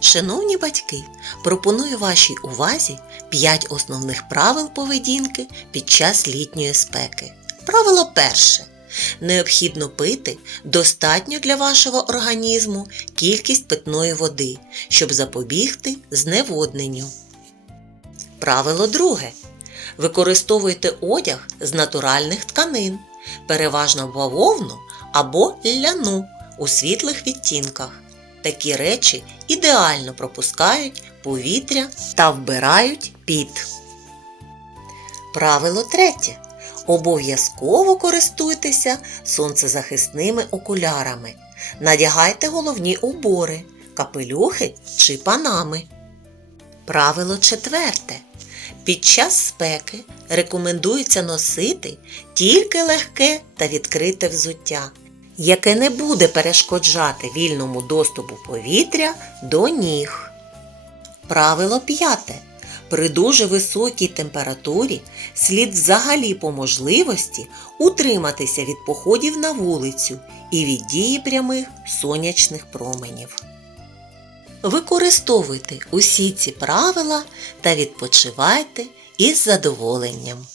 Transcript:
Шановні батьки, пропоную вашій увазі 5 основних правил поведінки під час літньої спеки. Правило перше. Необхідно пити достатньо для вашого організму кількість питної води, щоб запобігти зневодненню. Правило друге. Використовуйте одяг з натуральних тканин, переважно бавовну або ляну у світлих відтінках. Такі речі ідеально пропускають повітря та вбирають піт. Правило третє. Обов'язково користуйтеся сонцезахисними окулярами. Надягайте головні убори, капелюхи чи панами. Правило четверте. Під час спеки рекомендується носити тільки легке та відкрите взуття, яке не буде перешкоджати вільному доступу повітря до ніг. Правило п'яте. При дуже високій температурі слід взагалі по можливості утриматися від походів на вулицю і від дії прямих сонячних променів. Використовуйте усі ці правила та відпочивайте із задоволенням.